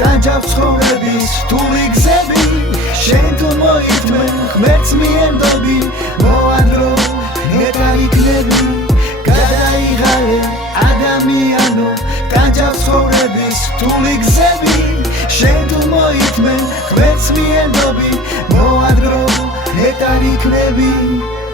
ტანჯავს ცხოვრების რთული გზები შენ თუ მოიწმე ღმერთს მიენდობი მოანდრო ნეტა იქნები გადაიღალე ადამიანო ტანჯავს ცხოვრების რთული გზები შენ თუ მოიწმე ღმერთს მიენდობი მოანდრო ნეტა იქნები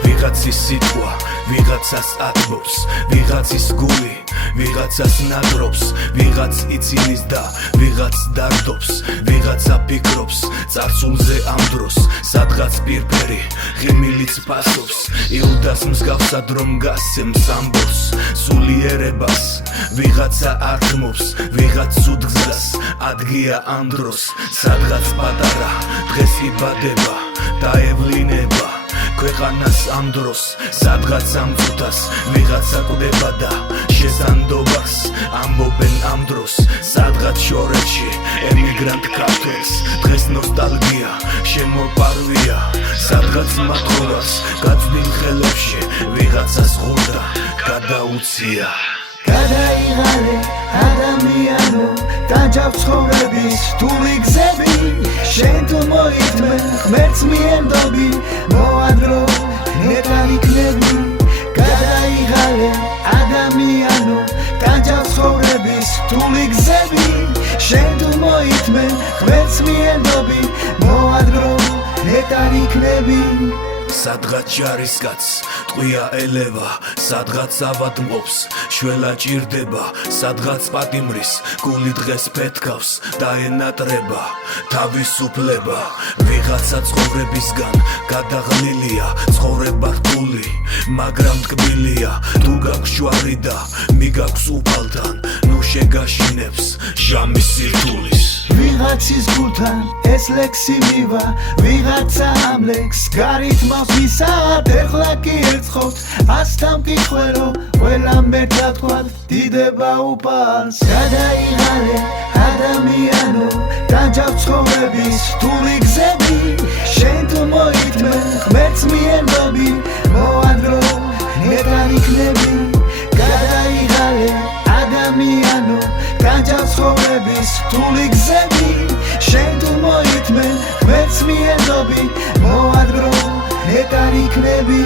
ვიღაცის სიტყვა ვიღაცას ატყობს ვიღაცის გული ვიღაცას ნადრობს ვიღაც იცინის და ვიღაც დარდობს ვიღაცა ფიქრობს წარსულზე ამ დროს სადღაც პირფერი ღიმილიც პასობს იუდას მსგავსად რომ გასცემს ამბობს სულიერებას ვიღაცა ართმობს ვიღაც ცუდ გზას ადგია ამ დროს სადღაც პატარა დღეს იბადება დაევლინება ქვეყანას ამ დროს სადღაც ამ წუთას ვიღაცა კვდება და შესანდობას ამბობენ ამ დროს სადღაც შორებში ემიგრანტ ქართველს დღეს ნოსტალგია შემოპარვია სადღაც მათხოვას გაწვდინ ხელებში ვიღაცას ღურდა გადაუცია გადაიღალე ადამიანო ტანჯავს ცხოვრების რთული გზები შენ თუ მოიწმე ღმერთს მიენდობი მოანდრო ნეტა იქნები გადაიღალე ადამიანო ტანჯავს ცხოვრების რთული გზები შენ თუ მოიწმე ღმერთს მიენდობი მოანდრო ნეტა იქნები სადღაც ჯარისკაც ტყვია ელევა სადღაც ავადმყოფს შველა ჭირდება სადღაც პატიმრის გული დღეს ფეთქავს და ენატრება თავისუფლება ვიღაცა ცხოვრებისგან გადაღლილია ცხოვრება რთული მაგრამ ტკბილია თუ გაქვს ჯვარი და მიგაქვს უფალთან ნუ შეგაშინებს ჟამის სირთულის ვიღაცის გულთან ეს ლექსი მივა ვიღაცა ამ ლექსს გარით მავს ვისად ეხლა კი ერთხოთ ასთან მკითხველო ყველა მერტად თქვათ დიდება უპალს გადაიღალე ადამიანო ტანჯავს ცხოვრების რთული გზები შენ თუ მოიწმე ღმერთს მიენდობი მოანდრო ნეტა იქნები გადაიღალე ადამიანო ტანჯავს ცხოვრების რთული გზები შენ თუ მოიწმე ღმერთს მიენდობი მოანდრო ნეტა იქნები